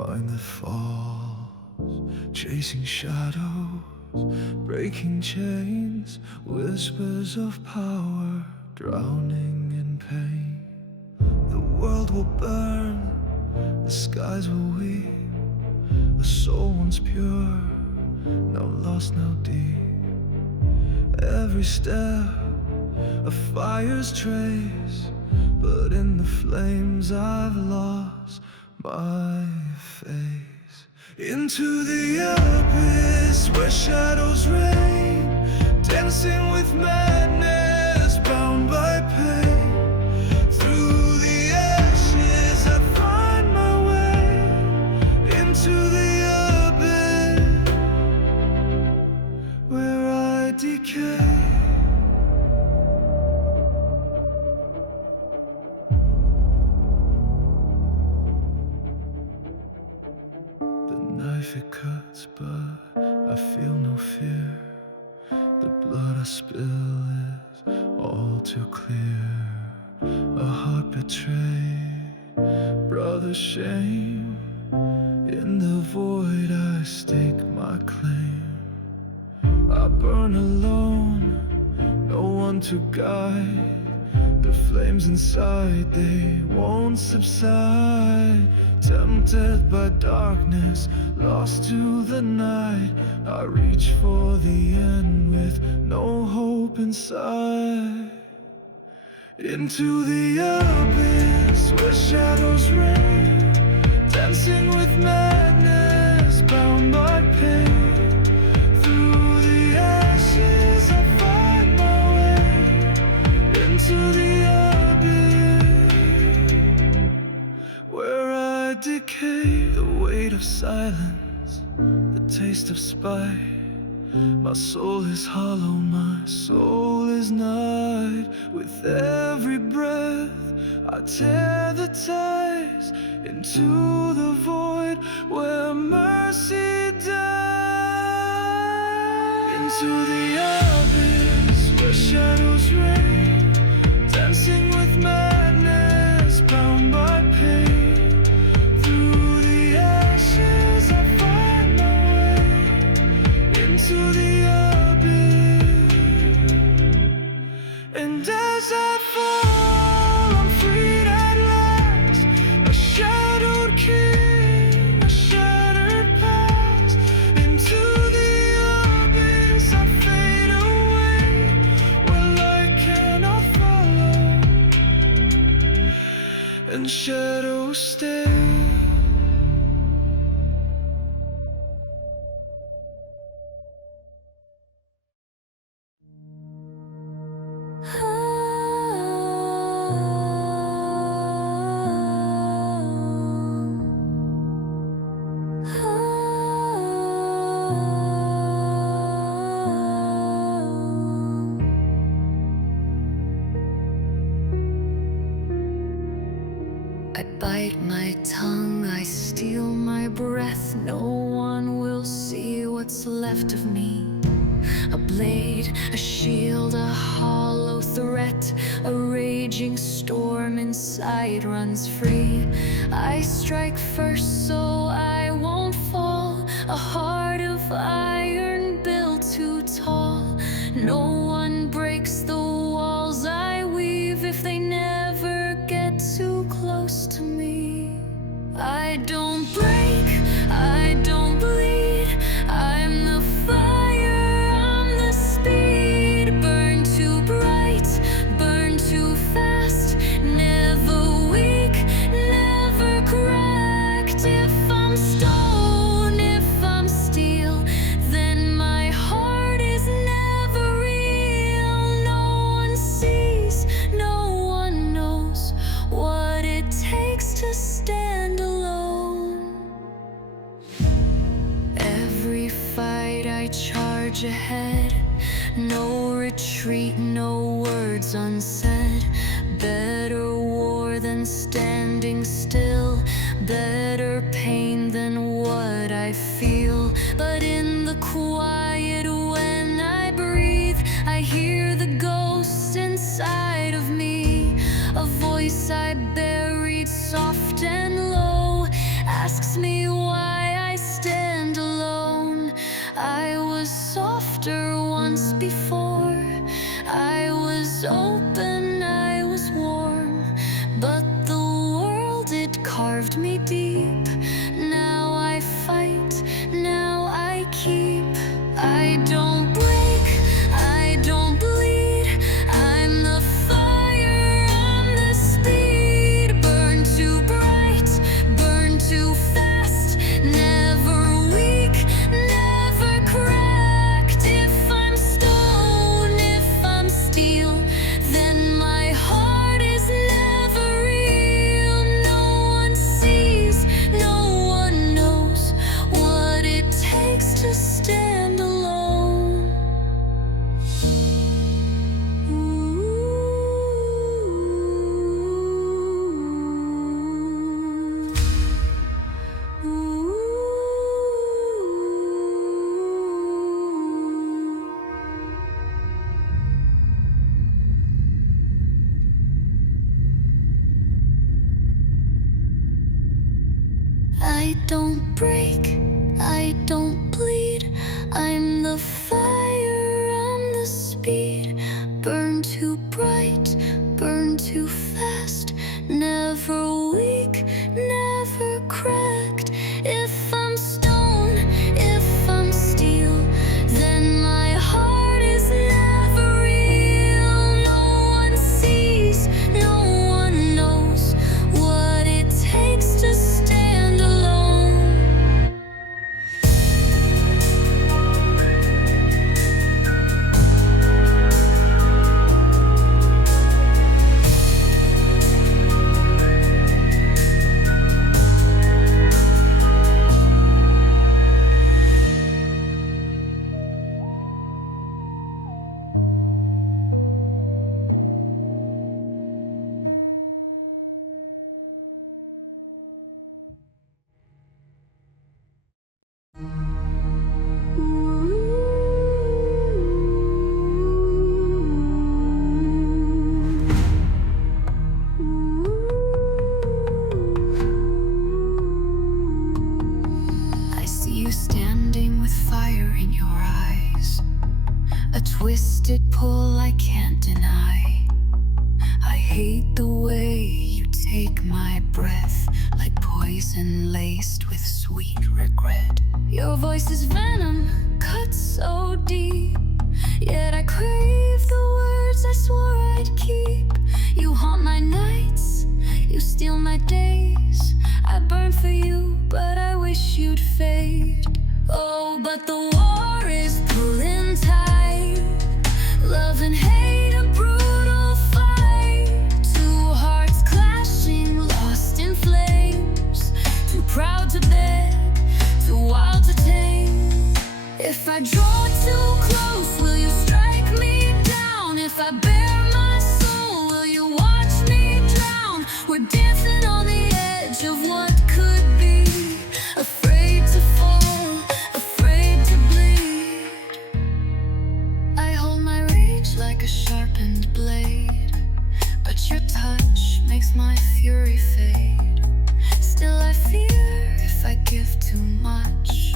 mind that falls, chasing shadows, breaking chains, whispers of power, drowning in pain. The world will burn, the skies will weep, a soul once pure, now lost, now deep. Every step, a fire's trace, but in the flames I've lost my face. Into the abyss where shadows reign, dancing with madness, bound by pain. Through the ashes I find my way, into the abyss where I decay. It cuts, but I feel no fear. The blood I spill is all too clear. A heart betrayed, brother shame. In the void I stake my claim. I burn alone, no one to guide. The flames inside, they won't subside. Tempted by darkness, lost to the night, I reach for the end with no hope inside. Into the abyss where shadows reign, dancing with madness, bound by pain. Through the ashes I find my way, into the decay. The weight of silence, the taste of spite. My soul is hollow, my soul is night. With every breath I tear the ties into the void where mercy dies. Into the abyss where shadows reign, dancing with madness, bound by pain. To the abyss, and as I fall, I'm freed at last. A shadowed king, a shattered past. Into the abyss I fade away, where light cannot follow, and shadows stay. I bite my tongue, I steal my breath. No one will see what's left of me. A blade, a shield, a hollow threat. A raging storm inside runs free. I strike first so I won't fall. A heart of iron built too tall. No one breaks the walls I weave if they never get too close to me. I don't break, I don't bleed. I'm the fire, I'm the speed. Burn too bright, burn too fast. Never weak, never cracked. If I'm stone, if I'm steel, then my heart is never real. No one sees, no one knows what it takes to stand alone. Every fight I charge ahead, no retreat, no words unsaid. Better war than standing still, better pain than what I feel. But in the quiet when I breathe, I hear the ghosts inside of me. A voice I buried soft and low asks me deep. Now I fight, now I keep. I don't break, I don't bleed. I'm the fire, I'm the speed. Burn too bright, burn too fast. Never weak, never cracked. If I'm stone, if I'm steel, then my heart is never real. No one sees, no one knows what it takes to stand alone. I don't break, I don't bleed. I'm the fire, I'm the speed. Burn too bright, burn too fast. Never weak, never cracked. If I'm stone, if I'm steel, then my heart is never real. No one sees, no one knows what it takes to stand alone. I see you standing with fire in your eyes, a twisted pull I can't deny. I hate the way you take my breath, like poison laced with sweet regret. Your voice is venom, cut so deep, yet I crave the words I swore I'd keep. You haunt my nights, you steal my days. I burn for you, but I wish you'd fade. Oh, but the war is pulling tight. Love and hate, a brutal fight. Two hearts clashing, lost in flames. Too proud to beg, too wild to tame. If I draw too close, will you strike me down? If I bare my soul, will you watch me drown? We're dancing on the edge of what could be. Afraid to fall, afraid to bleed. I hold my rage like a sharpened blade, but your touch makes my fury fade. Still I fear if I give too much,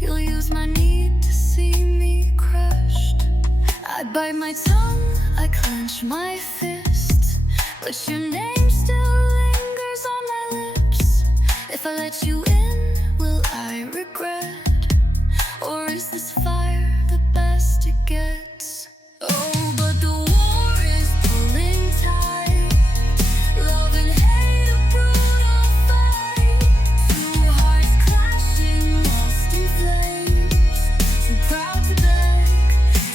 you'll use my need to see me crushed. I bite my tongue, I clench my fist, but your name still lingers on my lips. If I let you in, will I regret? Or is this fire the best it gets? Oh, but the war is pulling tight. Love and hate, a brutal fight. Two hearts clashing, lost in flames. Too proud to beg,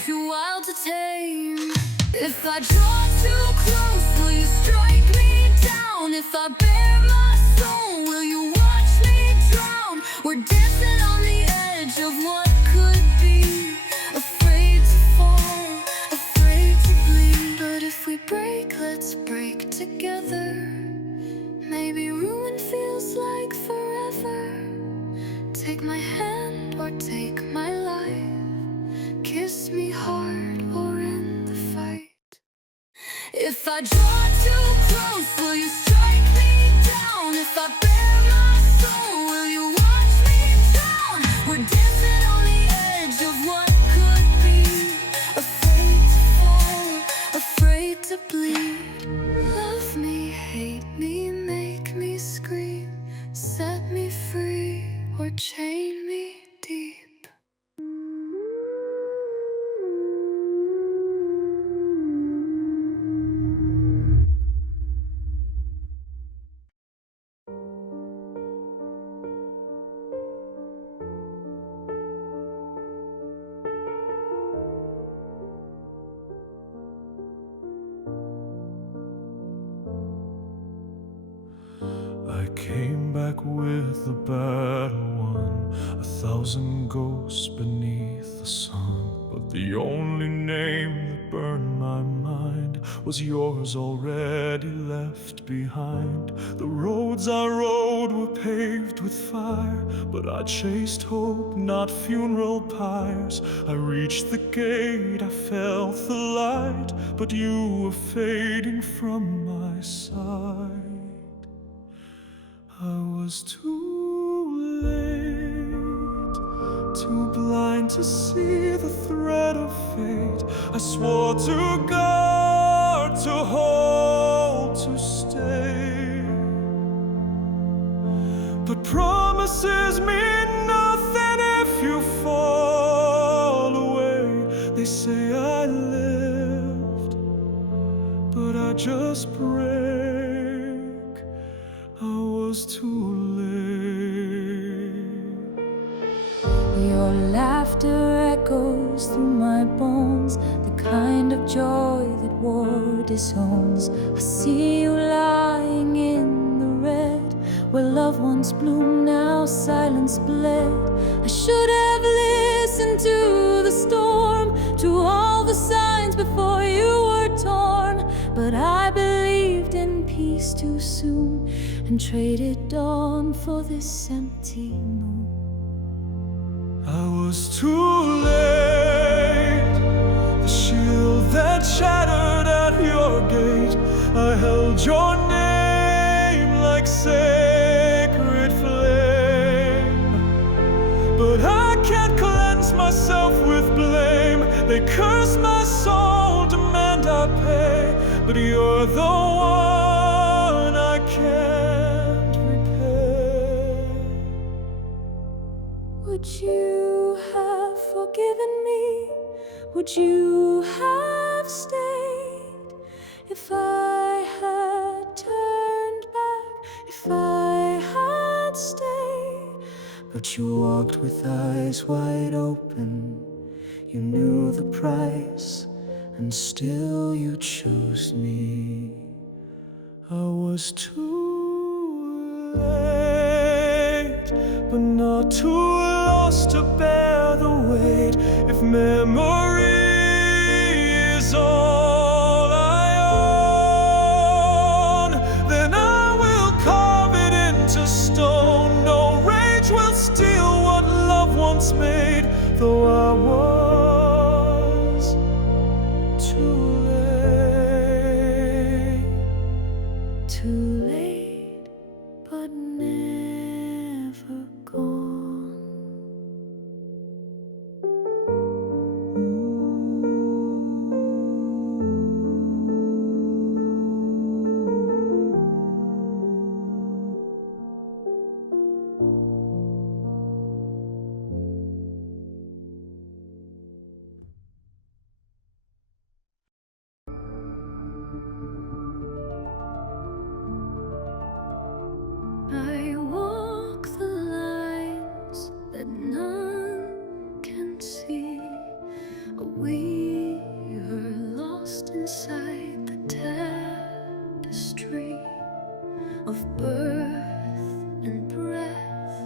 too wild to tame. If I draw too close, will you strike me down? If I bare my soul, will you watch me drown? We're dancing on the edge of what could be. Afraid to fall, afraid to bleed. But if we break, let's break together. Maybe ruin feels like forever. Take my hand or take my life. Kiss me hard or end the fight. If I draw too close, will you strike me down? If I bare my soul, will you watch me drown? We're dancing on the edge of what could be. Afraid to fall, afraid to bleed. Love me, hate me, make me scream. back with the battle won. 1,000 ghosts beneath the sun, but the only name that burned my mind was yours, already left behind. The roads I rode were paved with fire, but I chased hope, not funeral pyres. I reached the gate, I felt the light, but you were fading from my side. I was too late, too blind to see the thread of fate. I swore to guard, to hold, to stay, but promises mean nothing if you fall away. They say I lived, but I just break. I was too late. Your laughter echoes through my bones, the kind of joy that war disowns. I see you lying in the red, where loved ones bloom, now silence bled. I should have listened to the storm, to all the signs before you were torn, but I believed in peace too soon and traded dawn for this empty moon. I was too late, the shield that shattered at your gate. I held your name like sacred flame, but I can't cleanse myself with blame. They curse my soul, demand I pay, but you're the one I can't repay. Would you have forgiven me? Would you have stayed if I had turned back, if I had stayed? But you walked with eyes wide open. You knew the price, and still you chose me. I was too late, but not too lost to bear the weight. If memory is all I own, then I will carve it into stone. No rage will steal what love once made, though I was too late. Too late, but never gone. I walk the lines that none can see, a weaver lost inside the tapestry of birth and breath,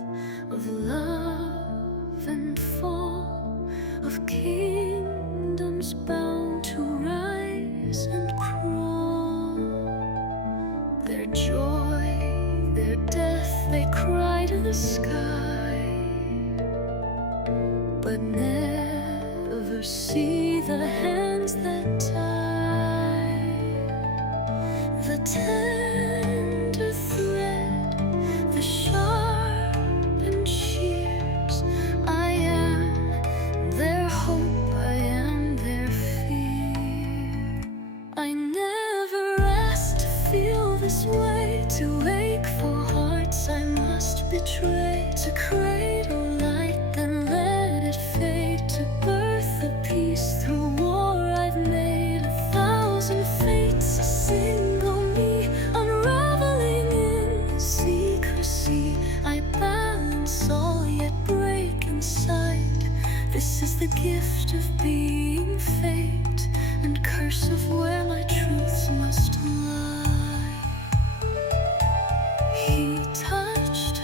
of love and fall, of kingdoms bound to rise and crawl. Their joy, their death, they cry to the sky, but never see the hands that tie the tender thread, the sharpened shears. I am their hope, I am their fear. I never asked to feel this way, to ache for hearts I must betray, to cradle light then let it fade, to birth a peace through war I've made. 1,000 fates, a single me, unraveling in secrecy. I balance all yet break inside. This is the gift of being fate, and curse of where my truths must lie. He touched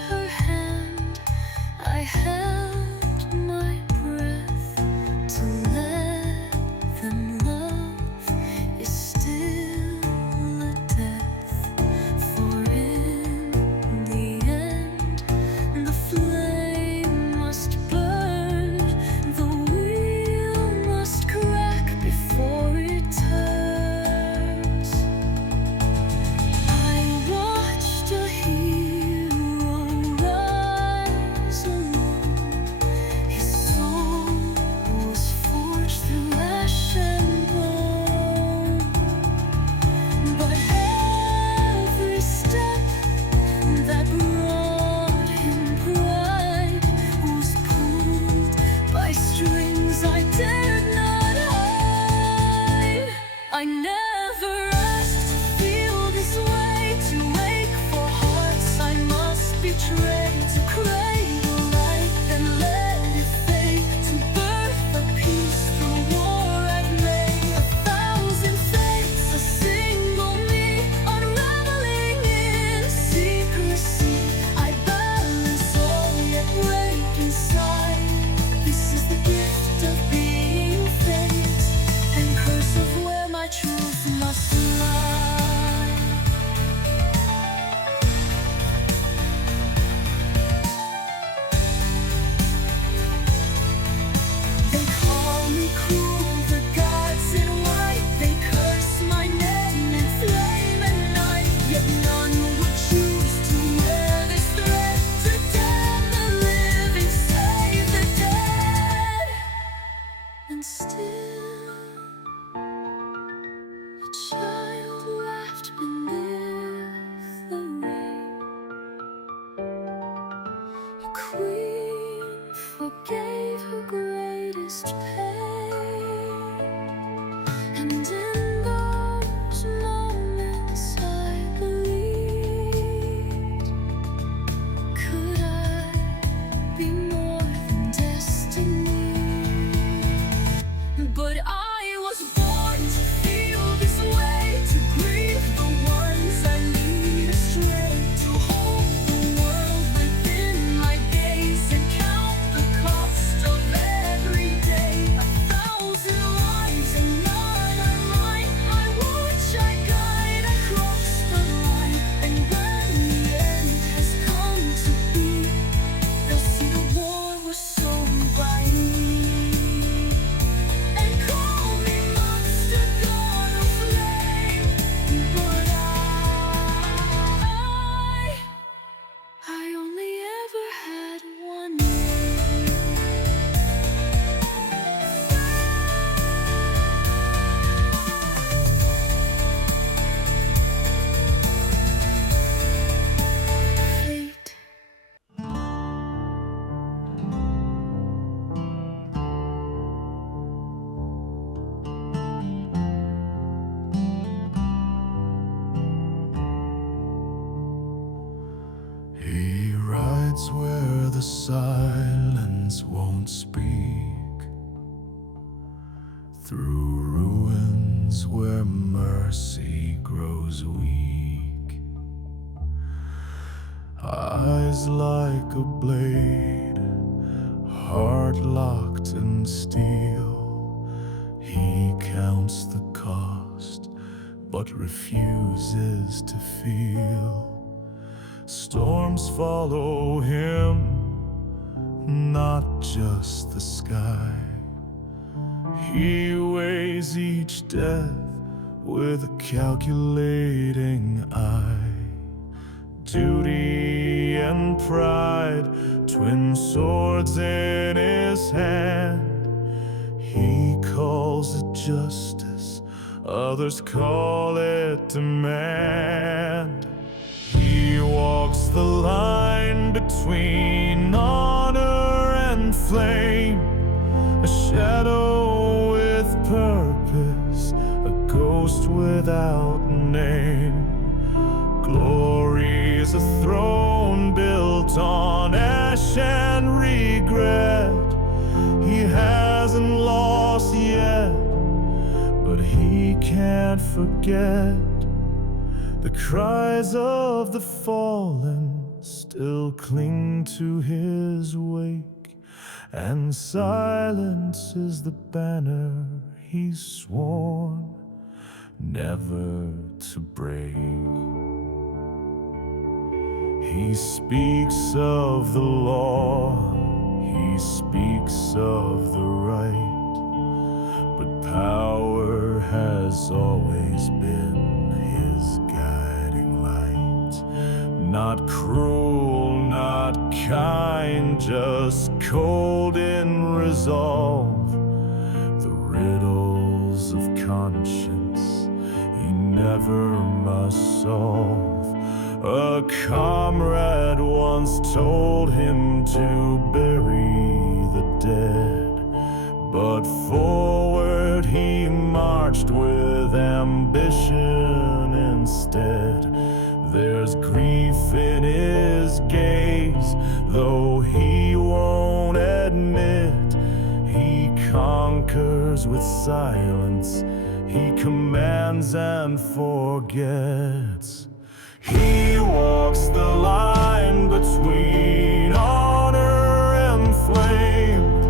betrayed to crave the light, then let it fade to birth a peace. The war I've made, 1,000 fates, a single me, unraveling in secrecy. I balance all yet break inside. This is the gift of being fate, and curse of where my truth must lie. They call me cruel, the gods in white. They curse my name in flame and night. Yet none would choose to wear this thread, to damn the living, save the dead. And still a child laughed beneath the rain. A queen forgave her greatest pain. And in those moments I believed, could I be more than destiny? But I was born to feel this way, to grieve the ones I lead astray, to hold the world within my gaze and count the cost of every day. 1,000 lives and none are mine. I watch, I guide, I cross the line, and when the end has come to be, they'll see the war was sown by me. And call me monster, god of flame, but I only ever had one name. Fate. He rides where the silence won't speak, through ruins where mercy grows weak. Eyes like a blade, heart locked in steel. He counts the cost, but refuses to feel. Storms follow him, not just the sky. He weighs each death with a calculating eye. Duty and pride, twin swords in his hand. He calls it justice, others call it demand. He walks the line between honor and flame, a shadow with purpose, a ghost without name. Glory's a throne built on ash and regret. He hasn't lost yet, but he can't forget. The cries of the fallen still cling to his wake, and silence is the banner he's sworn never to break. He speaks of the law, he speaks of the right, but power has always been his guiding light. Not cruel, not kind, just cold in resolve. The riddles of conscience he never must solve. A comrade once told him to bury the dead, but forward he marched with ambition instead. There's grief in his gaze, with silence. He commands and forgets. He walks the line between honor and flame,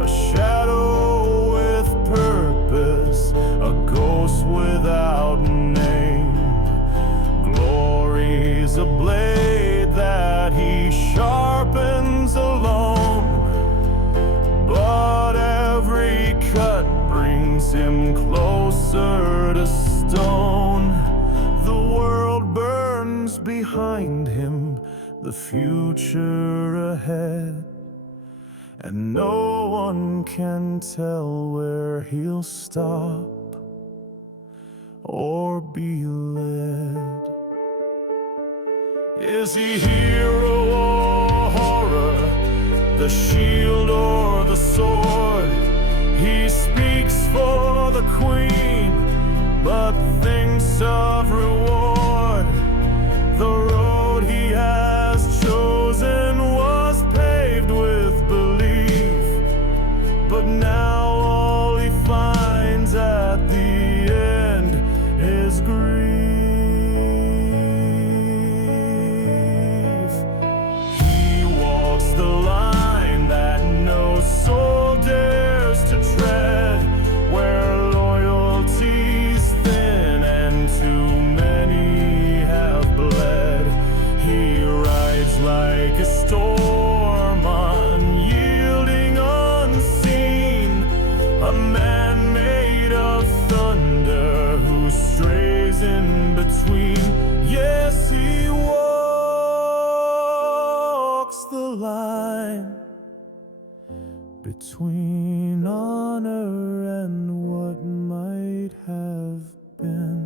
a shadow with purpose, a ghost without name. Glory's a blade that he sharpens alone, but every cut brings him closer to stone. The world burns behind him, the future ahead, and no one can tell where he'll stop or be led. Is he hero or horror, the shield or the sword? He speaks for the queen, but thinks of reward. The road he has chosen was paved with belief, but now all he finds at the end is grief. He walks the line that no soul dares to tread, where loyalty's thin and too many have bled. He rides like a storm, unyielding, unseen, a man made of thunder who strays in between. Yes, he walks the line between honor and what might have been.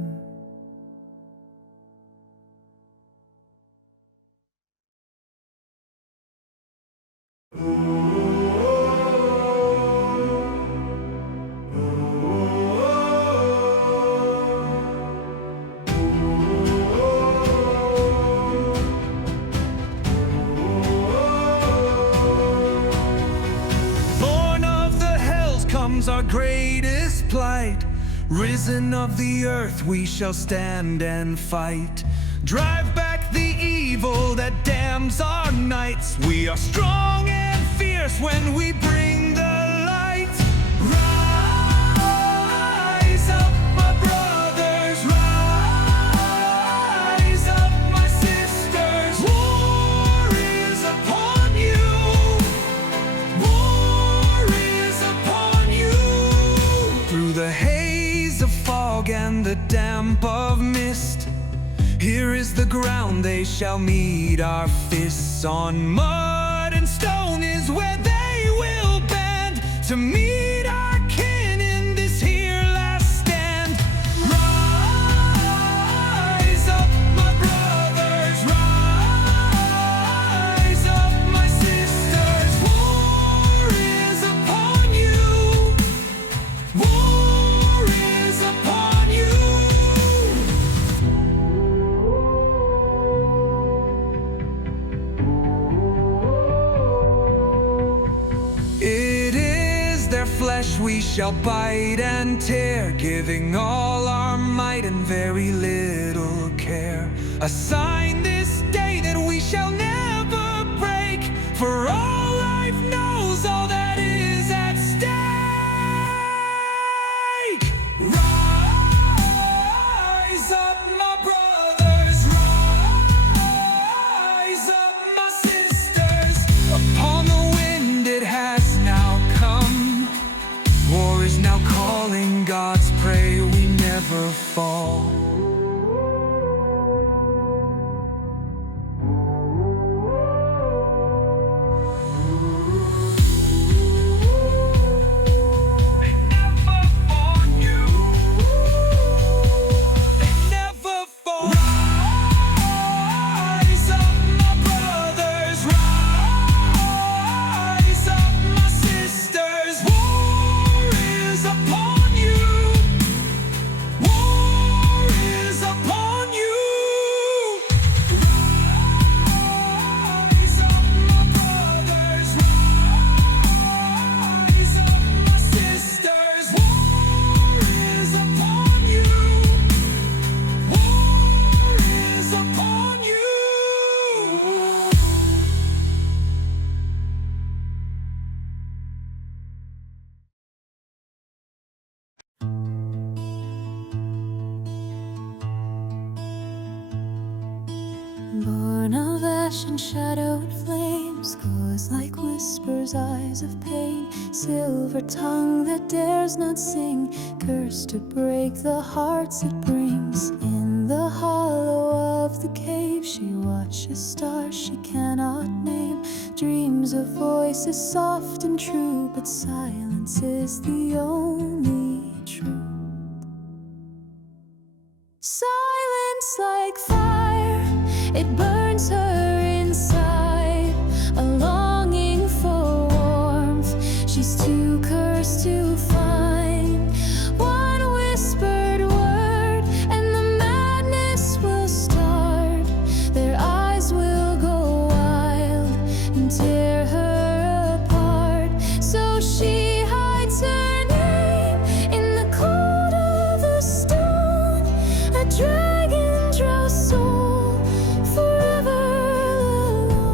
Born of the hells comes our greatest plight. Risen of the earth, we shall stand and fight. Drive back the evil that damns our nights. We are strong and fierce when we bring the light. Rise up, my brothers, rise up, my sisters. War is upon you. War is upon you. Through the haze of fog and the damp of mist, here is the ground they shall meet our fists. On mud and stone is where they will bend to meet our kin in this here last stand. Rise up, my brothers, rise up, my sisters. War is upon you. War is upon you. It is their flesh we shall bite and tear, giving all our might and very little care. A sign this day that we shall never break, for all life knows all that is at stake. Rise up, my brothers, rise up, my sisters. Upon the wind it has now come. War is now calling, God's prey we never fall. shadowed flames, glows like whispers, eyes of pain, silver tongue that dares not sing, cursed to break the hearts it brings. In the hollow of the cave she watches stars she cannot name, dreams of voices soft and true, but silence is the only truth. Silence like fire, it burns her inside, a longing for warmth she's too cursed to find. One whispered word and the madness will start, their eyes will go wild and tear her apart. So she hides her name in the cold of the stone, a dragon draws soul forever alone.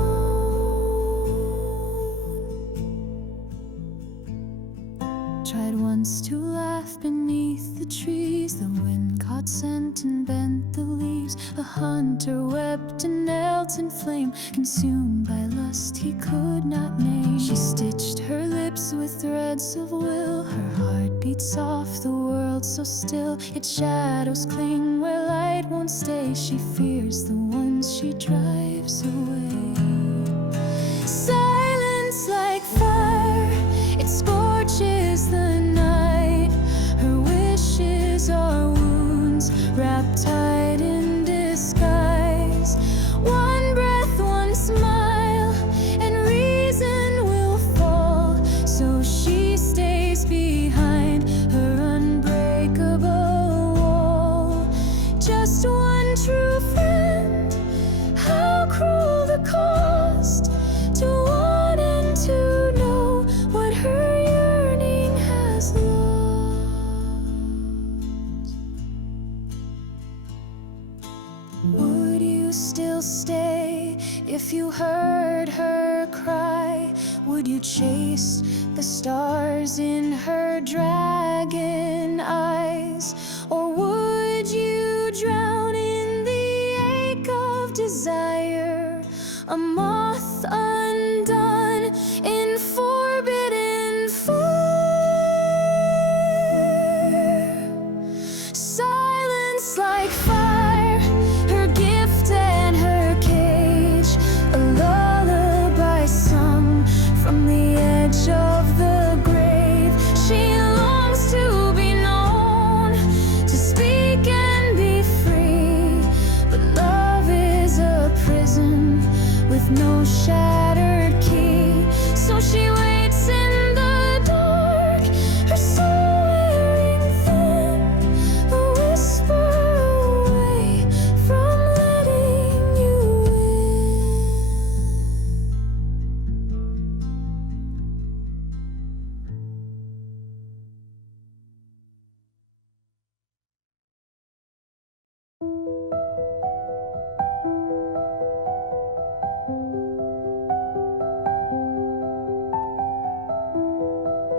Tried once to laugh beneath the trees, the wind caught scent and bent the leaves. A hunter wept and knelt in flame, consumed by lust he could not name. She stitched her lips with threads of will, her heart beat soft, the world so still. Its shadows cling where light won't stay, she fears the ones she drives away. Silence like fire, it scorches the night, her wishes are wounds wrapped tight in disguise. One breath, one smile, and reason will fall, so she stays behind her unbreakable wall. Just one true friend, how cruel the cost, to want and to know what her yearning has lost. Would you still stay if you heard her cry? Would you chase the stars in her dragon eyes? Or would you drown in the ache of desire, a moth undone in forbidden fire? Silence like fire, her gift and her cage, a lullaby sung from the edge of the grave. She longs to be known, to speak and be free, but love is a prison with no shattered key. So she waits in the dark, her soul wearing thin, a whisper away from letting you in.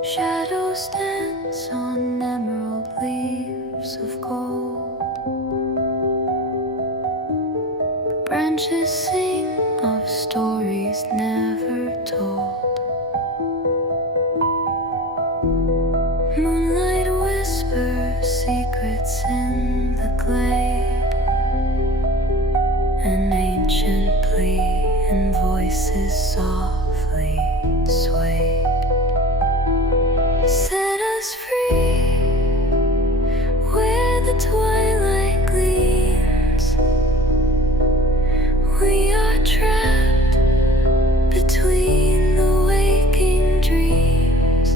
Shadows dance on emerald leaves of gold, branches sing of stories never told. Moonlight whispers secrets in the glade, an ancient plea and voices softly swayed. Set us free where the twilight gleams. We are trapped between the waking dreams.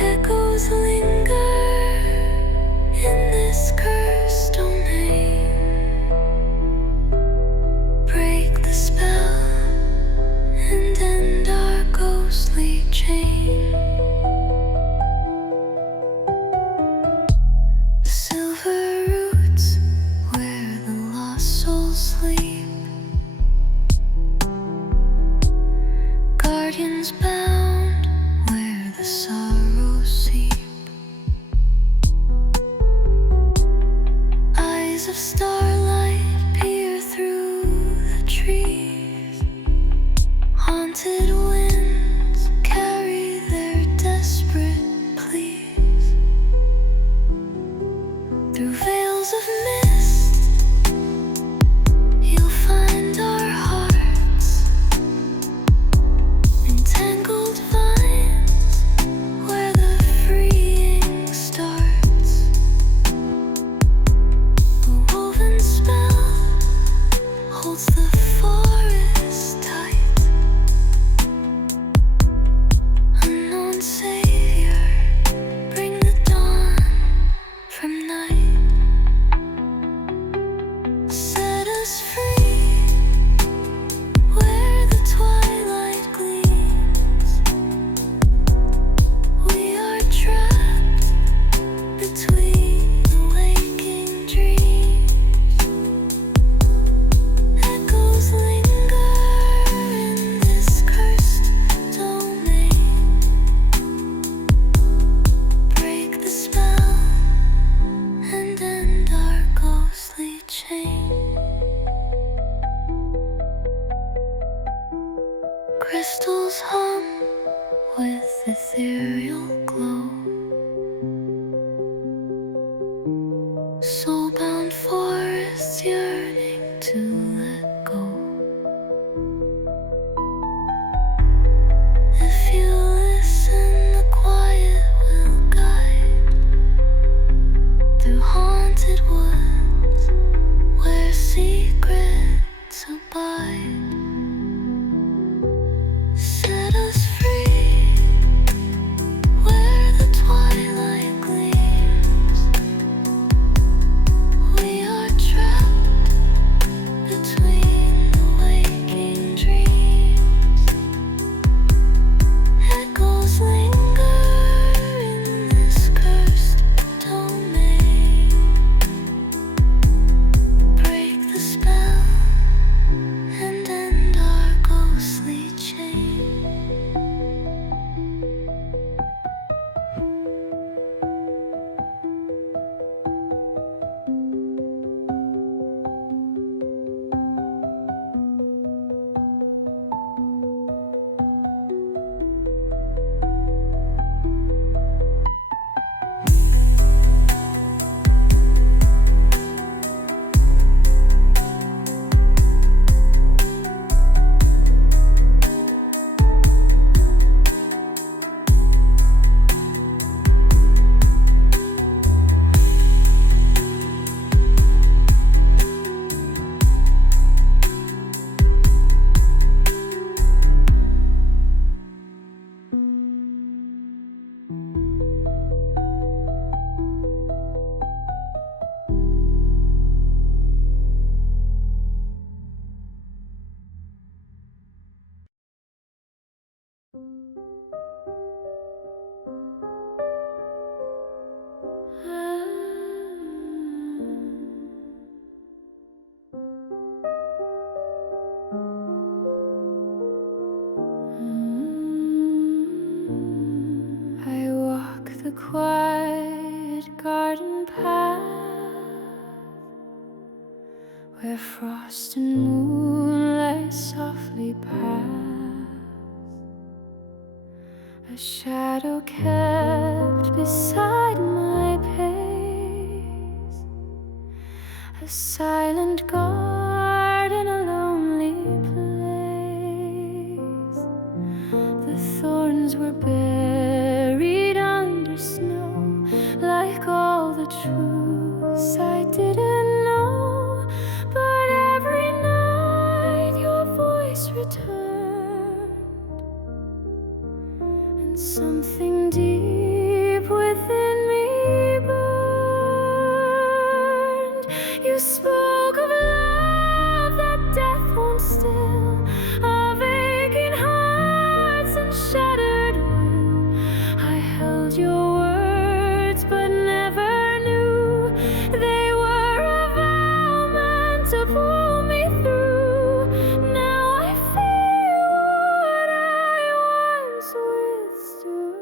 Echoes linger in this cursed domain. Break the spell and end our ghostly chain. The silver roots where the lost souls sleep, guardians bound where the sorrows seep. Eyes of starlight peer through the trees. haunted winds carry their desperate pleas through veils of mist. You'll find our hearts entangled vines where the freeing starts. A woven spell holds the forest tight. Unknown savior, bring the dawn from night. Set us free where the twilight gleams. We are trapped between the waking dreams. Echoes linger in this cursed domain. Break the spell and end our ghostly chain. Crystals hum with ethereal glow. Soulbound forests yearning to let go. If you listen, the quiet will guide through haunted woods where secrets abide. Set us free where the twilight gleams. We are trapped between the waking dreams. Echoes linger in this cursed domain. Break the spell and end our ghostly chain. I walk the quiet garden path where frost and moonlight softly pass. A shadow kept beside my pace, a silent guard in a lonely place. The thorns were buried under snow, like all the truths I didn't know. But every night your voice returned, and something deep within me burned. You spoke of love that death won't still, of aching hearts and shattered will. I held your words but never knew they were a vow meant to pull me through. Now I feel what I once withstood.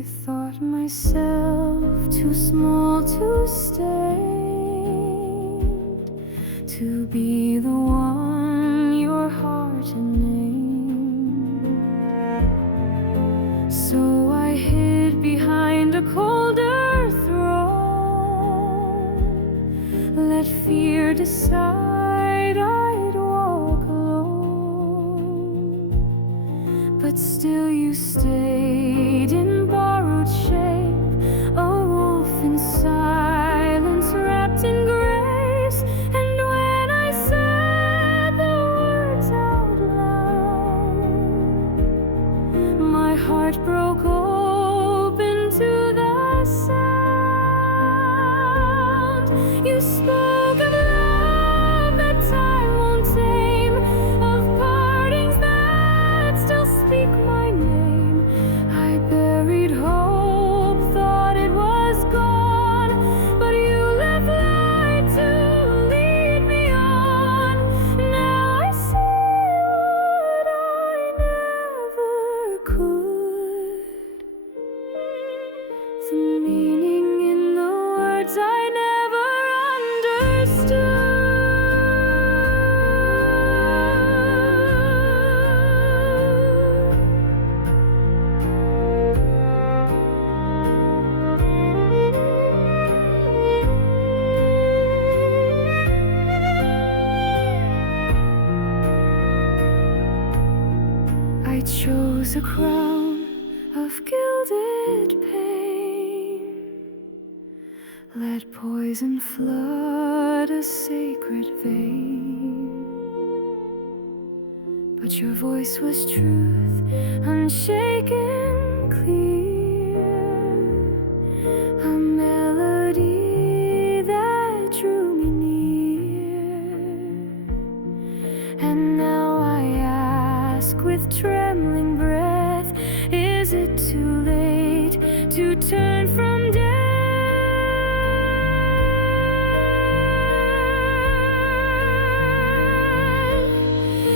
I thought myself too small to stand, to be the one your heart named. So I hid behind a colder throne, let fear decide I'd walk alone. But still you stayed in borrowed shape, a wolf in silence wrapped in grace. And when I said the words out loud, my heart broke open to the sound. You spoke of love that time won't tame, of partings that still speak my name. I buried hope, thought it was gone, but you left light to lead me on. Now I see what I never could, the meaning in the words I never understood. I chose a crown of gilded pain, let poison flood a sacred vein. But your voice was truth, unshaken, clear, a melody that drew me near. And now I ask with trembling breath, is it too late to turn from death?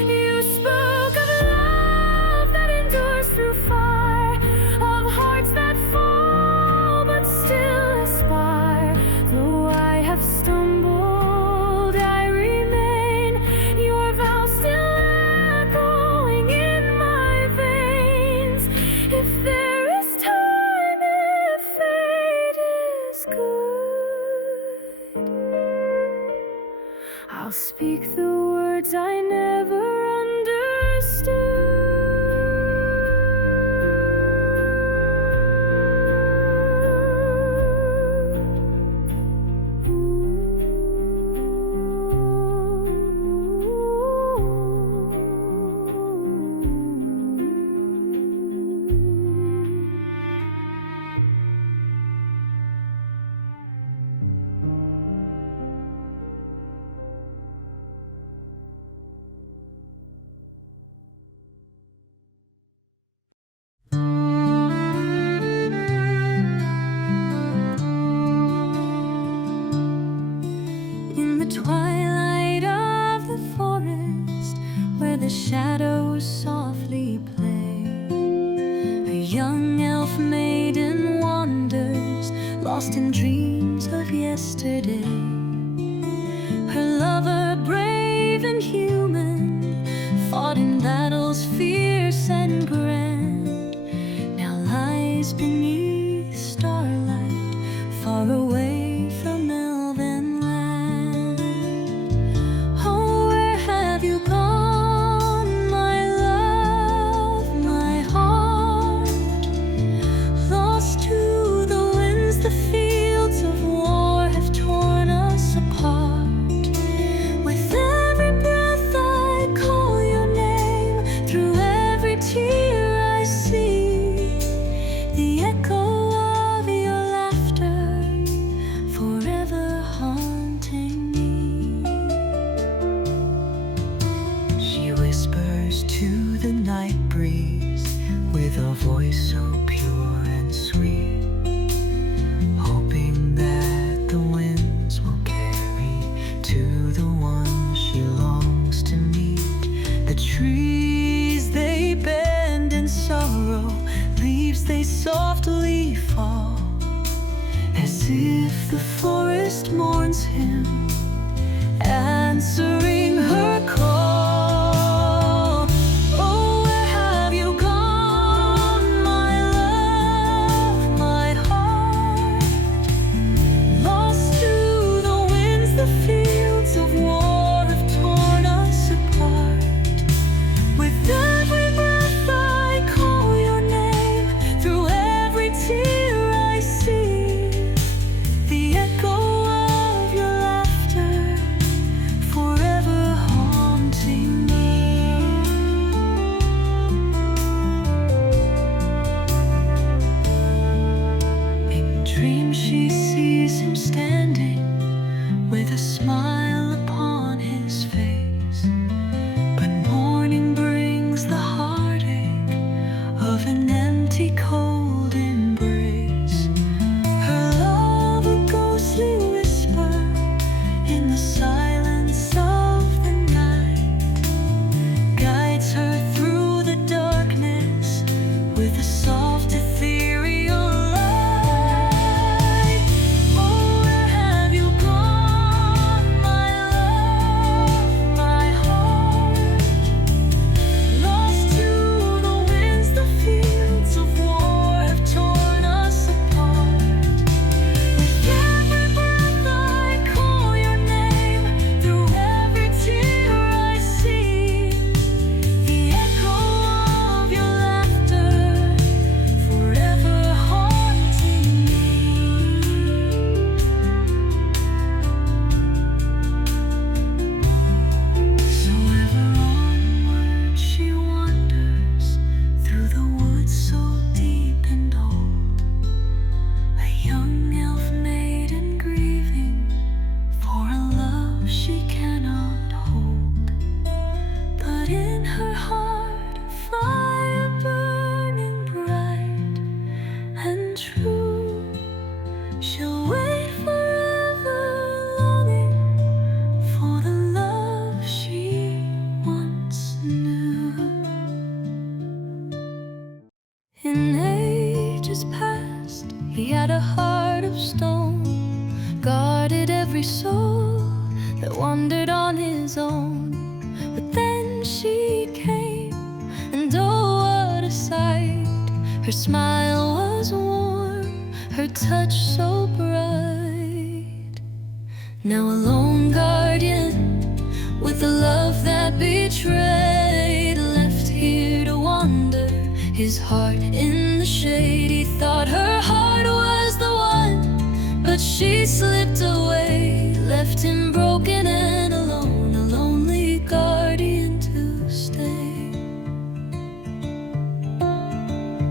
You spoke of love that endures through fire, of hearts that fall but still aspire. Though I have stumbled, I remain, your vow still echoing in my veins. If there is time, if fate is good, I'll speak the words I never in the twilight of the forest, where the shadows softly play, a young elf maiden wanders, lost in dreams of yesterday. Her lover, brave and human, fought in battles fierce and grand, now lies beneath starlight, far away from elven land. Oh, where have you gone, my love, my heart? Lost to the winds, the fields of war have torn us apart. With every breath I call your name, through every tear I see the echo of your laughter, forever haunting me. She whispers to the night breeze with a voice so pure and sweet, hoping that the winds will carry to the one she longs to meet. The trees, they bend in sorrow, leaves they softly fall, as if the forest mourns him, answering her call. Oh, where have you gone, my love, my heart? Lost to the winds, the fields of war have torn us apart. With every breath I call your name, through every tear I see the echo of your laughter, forever haunting me. In dreams she sees him standing with a smile upon his face, but morning brings the heartache of an empty, cold embrace. Her love, a ghostly whisper in the silence of the night, guides her through the darkness with a soft, ethereal light. Oh, where have you gone, my love, my heart? Lost to the winds, the fields of war have torn us apart. With every breath I call your name, through every tear I see the echo of your laughter, forever haunting me. So ever onward she wanders through the woods so deep and old, a young elf maiden grieving for a love she cannot hold. But in her heart a fire burning bright and true, she'll wait forever, longing for the love she once knew. In ages past, he had a heart of stone, guarded every soul that wandered on his own. But then she came, and oh, what a sight! Her smile was warm, her touch so bright. Now a lone guardian with a love that betrayed, left here to wander, his heart in the shade. He thought her heart was the one, but she slipped away, left him broken and alone, a lonely guardian to stay.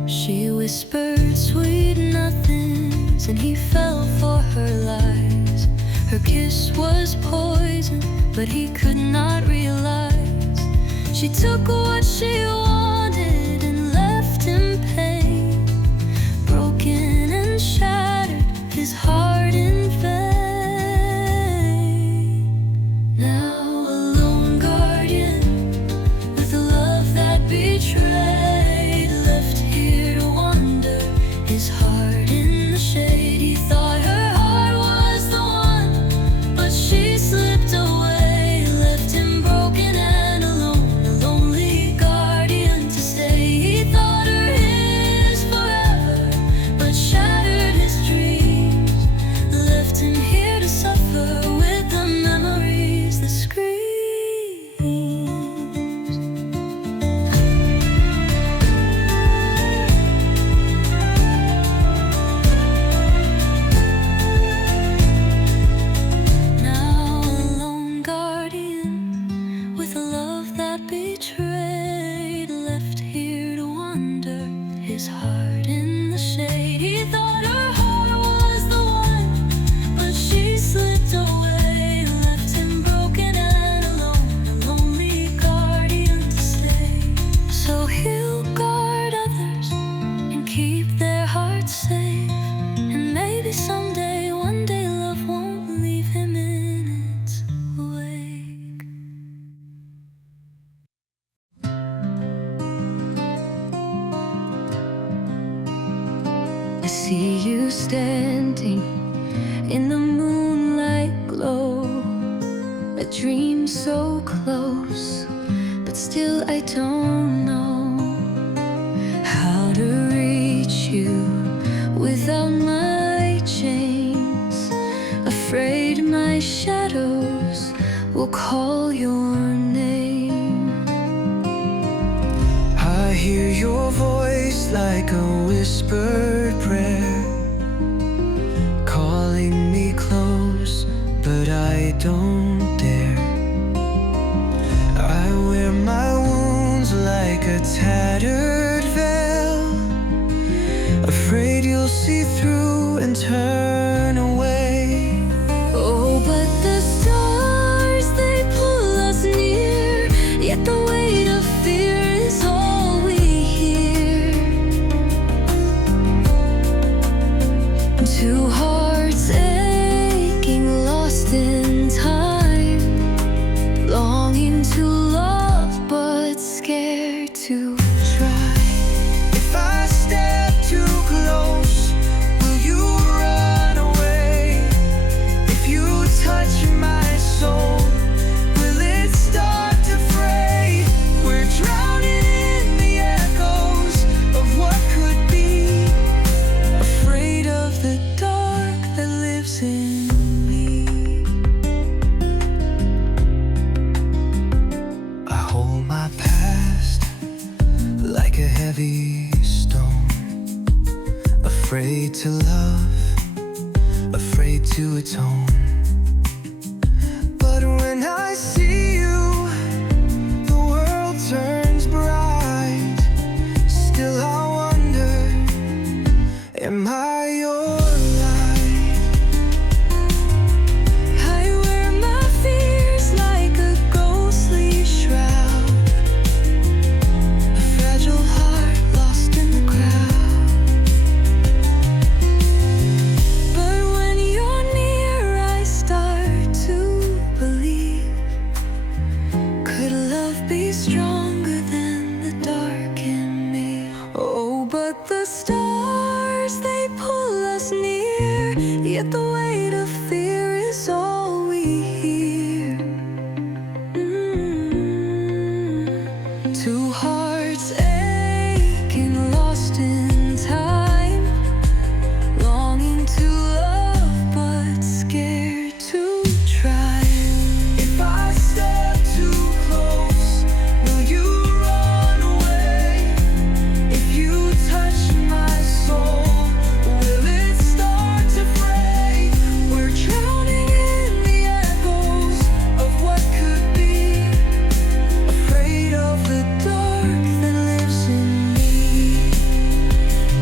She whispered sweet nothings, and he fell for her lies. Her kiss was poison, but he could not realize. She took what she wanted and left him pain, broken and shattered, his heart in vain. Now a lone guardian with a love that betrayed, left here to wander, his heart in the shade. He thought her heart was the one, but she slipped away, left him broken and alone, a lonely guardian to stay. He thought her his forever, but shattered his dreams, left him here to suffer with the memories, the screams. Now a lone guardian with a love that betrayed, left here to wander, his heart in the shade. He thought her heart was the one, but she slipped away, left him broken and alone, a lonely guardian to stay. So he'll guard others and keep their hearts safe, and maybe someday, one day, love won't leave him in its wake. see you standing in the moonlight glow, a dream so close, but still I don't know how to reach you without my chains. Afraid my shadows will call your name. I hear your voice like a whispered prayer, calling me close, but I don't dare. I wear my wounds like a tattered veil, afraid you'll see through and turn away. Oh, but the stars, they pull us near, yet the weight of fear is all we hear. Two hearts aching, lost in time, longing to love but scared to try. If I step too close, will you run away? If you touch my soul, will it start to fray? We're drowning in the echoes of what could be, afraid of the dark that lives in me. I hold my past like a heavy stone, afraid to love, afraid to atone. But when I see you, the world turns bright. Still I wonder, am I your light? I wear my fears like a ghostly shroud, a fragile heart lost in the crowd. But when you're near, I start to believe. Could love be stronger than the dark in me? Oh, but the stars, they pull us near, yet the weight of fear is all we hear. Two hearts aching, lost in time, longing to love but scared to try. If I step too close, will you run away? If you touch my soul, will it start to fray? We're drowning in the echoes of what could be, afraid of the dark that lives in me.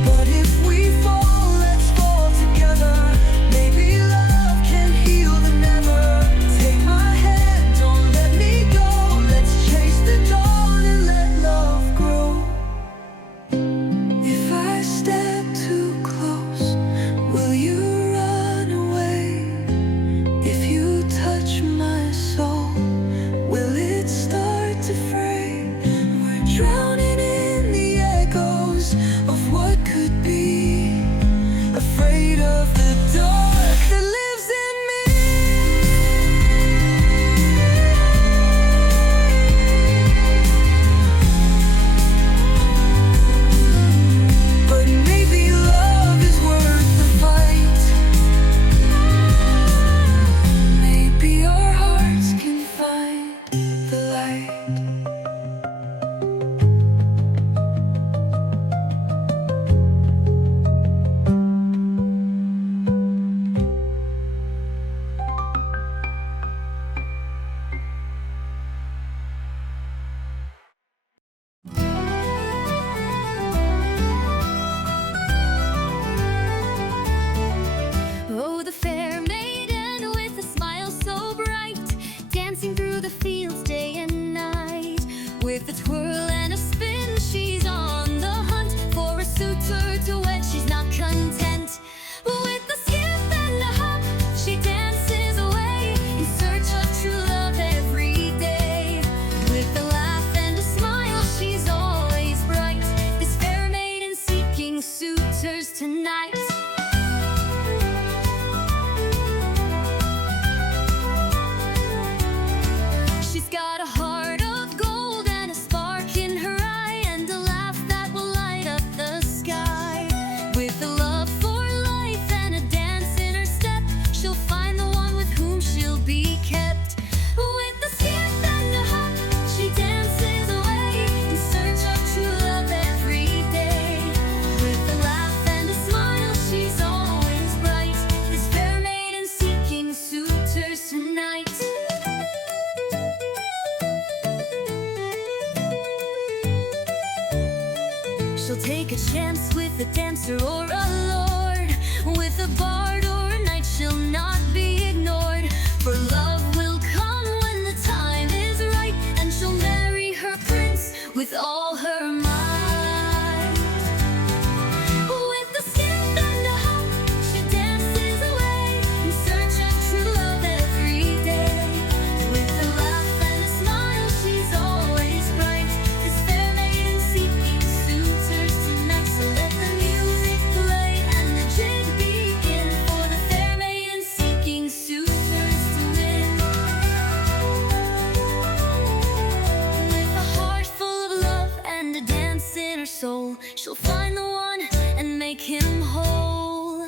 But if we fall, let's fall together. Maybe love can heal the never. Take my hand, don't let me go. Let's chase the dawn and let love grow. If I step too close, will you run away? If you touch my soul, will it start to fray? We're drowning in the echoes of what could be, afraid of the dark that lives in me. But maybe love is worth the fight. Maybe our hearts can find the light. take a chance with a dancer or a lord, with a bard or a knight, she'll not be ignored. For love will come when the time is right, and she'll marry her prince with all her might. With the skill and the hope, she dances away in search of true love every day. With a laugh and a smile, she's always bright, this fair maiden seeking suitors tonight. So let the music play and the jig begin, for the fair maiden seeking suitors to win. With a heart full of love and a dance in her soul, she'll find the one and make him whole.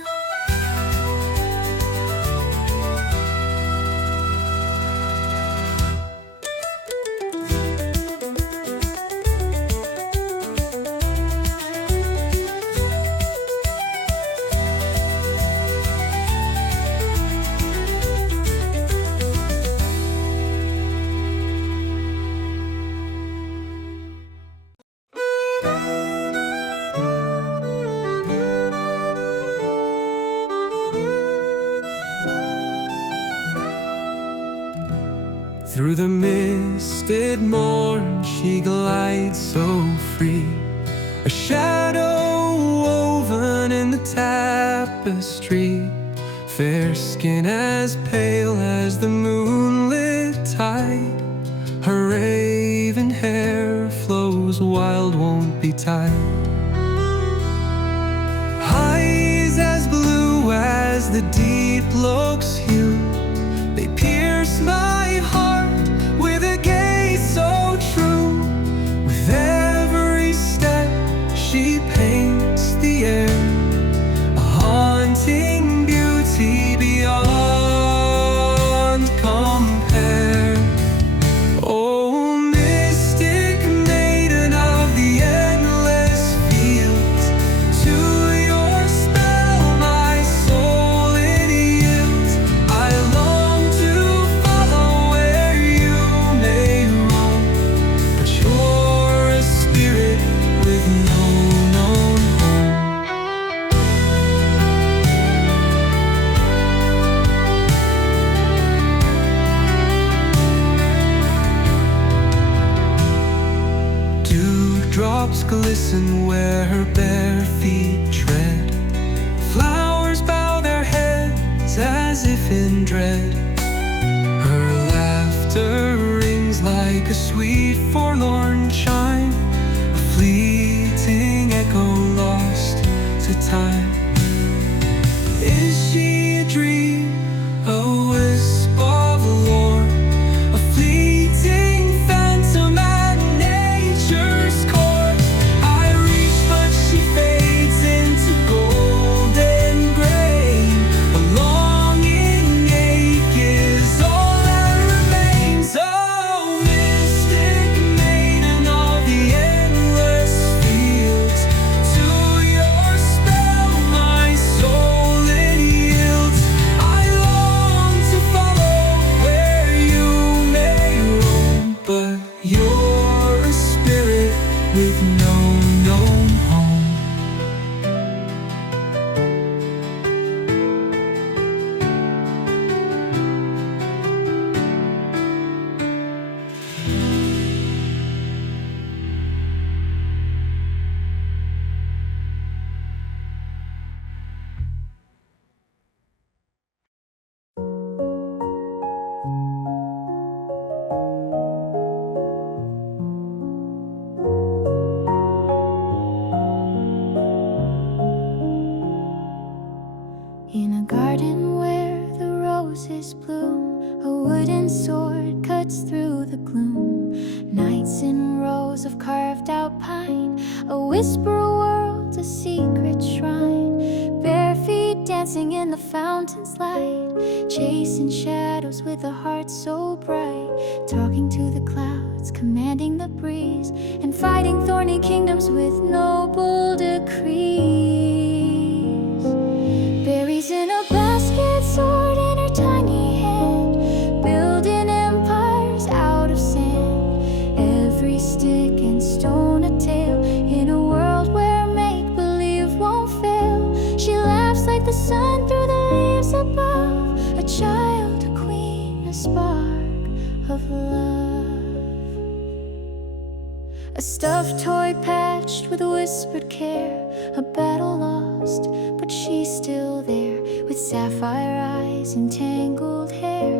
Through the misted morn she glides so free, a shadow woven in the tapestry, fair skin as pale as the moonlit tide. Her raven hair flows wild, won't be tied. Eyes as blue as the deep loch's hue, they pierce my heart with a gaze so true. With every step she paints the air, a haunting beauty beyond compare. Oh, mystic maiden of the endless fields, to your spell my soul it yields. I long to follow where you may roam, but you're a spirit with no known home. Dewdrops glisten where her bare feet tread, flowers bow their heads as if in dread. Her laughter rings like a sweet forlorn chime, a fleeting echo lost to time. Is she a dream, a wisp of lore, a fleeting phantom at nature's core? I reach but she fades into golden grain, a longing ache is all that remains. Oh, mystic maiden of the endless fields, to your spell my soul it yields. I long to follow where you may roam, but you're a spirit with no known home. In a garden where the roses bloom, a wooden sword cuts through the gloom. Nights in rows of carved out pine, a whisper world, a secret shrine. Bare feet dancing in the fountain's light, chasing shadows with a heart so bright. Talking to the clouds, commanding the breeze, and fighting thorny kingdoms with noble decrees. Berries in a basket, sword in her tiny hand, building empires out of sand. Every stick and stone a tale, in a world where stuffed toy patched with whispered care, a battle lost, but she's still there, with sapphire eyes and tangled hair,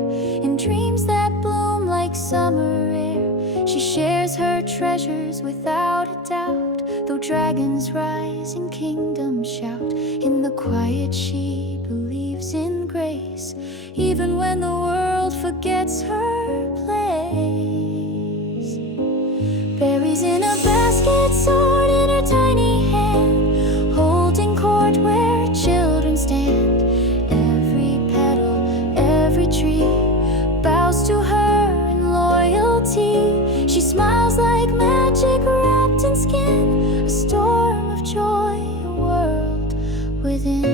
in dreams that bloom like summer air. She shares her treasures without a doubt, though dragons rise and kingdoms shout. In the quiet she believes in grace, even when the world forgets her place. Berries in a basket, sword in her tiny hand, holding court where children stand. Every petal, every tree bows to her in loyalty. She smiles like magic wrapped in skin, a storm of joy, a world within.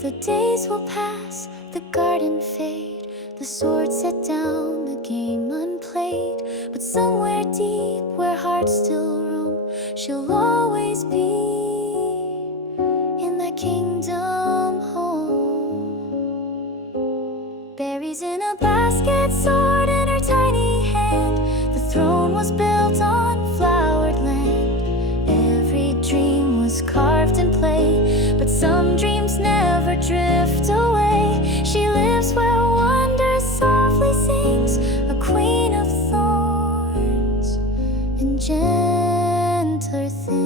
The days will pass, the garden fade, the sword set down, the game unplayed. But somewhere deep where hearts still roam, she'll always be in that kingdom home. Berries in a basket, sword in her tiny hand, the throne was built on flowered land. Every dream was carved in play, but some dreams never drift away. She lives where wonder softly sings, a queen of thorns and gentler things.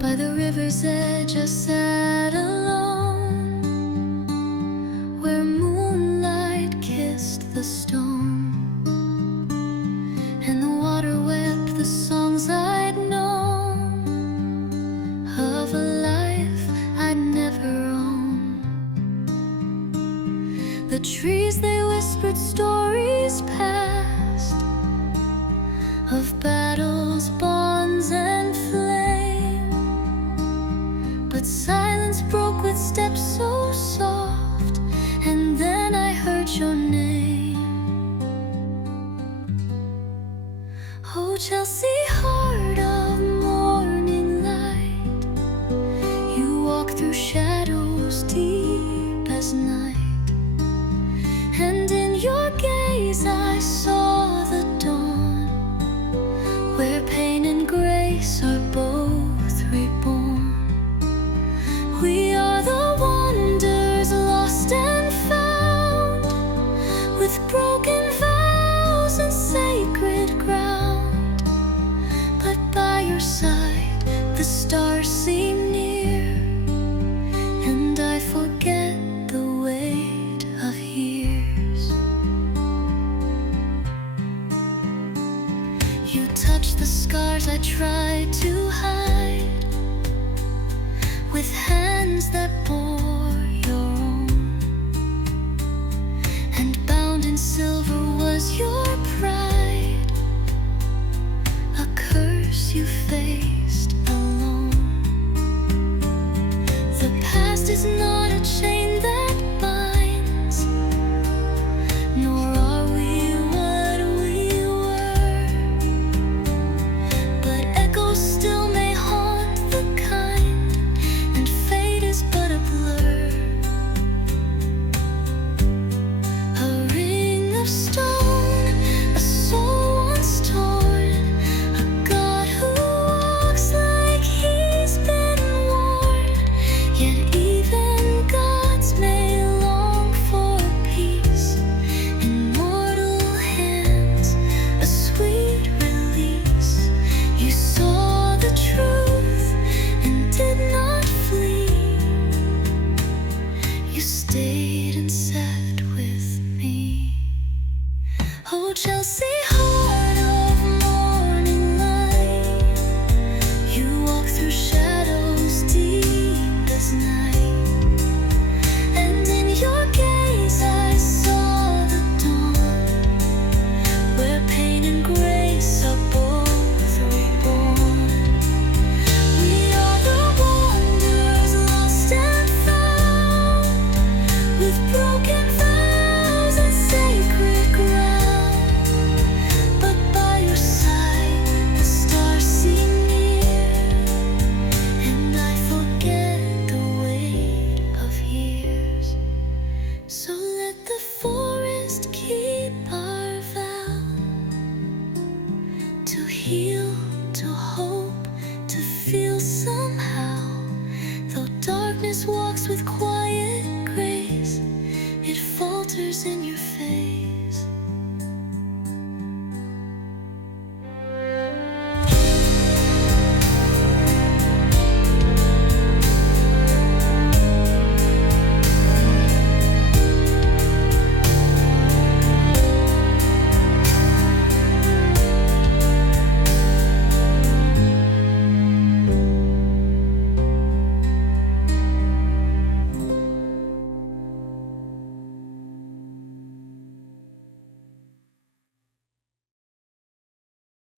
By the river's edge I sat alone, where moonlight kissed the stone, and the water wept the songs I'd known of a life I'd never owned. The trees, they whispered stories past, of battles, bonds, and flame. But silence broke with steps so soft, and then I heard your name. Oh, Chelsea, heart of morning light, you walk through shadows deep as night, and in your gaze I saw the dawn, where pain and grace are both reborn. We are the wonders lost and found, with broken vows and sacred ground. But by your side the stars seem near, and I forget the weight of years. You touch the scars I tried to hide, with hands that bore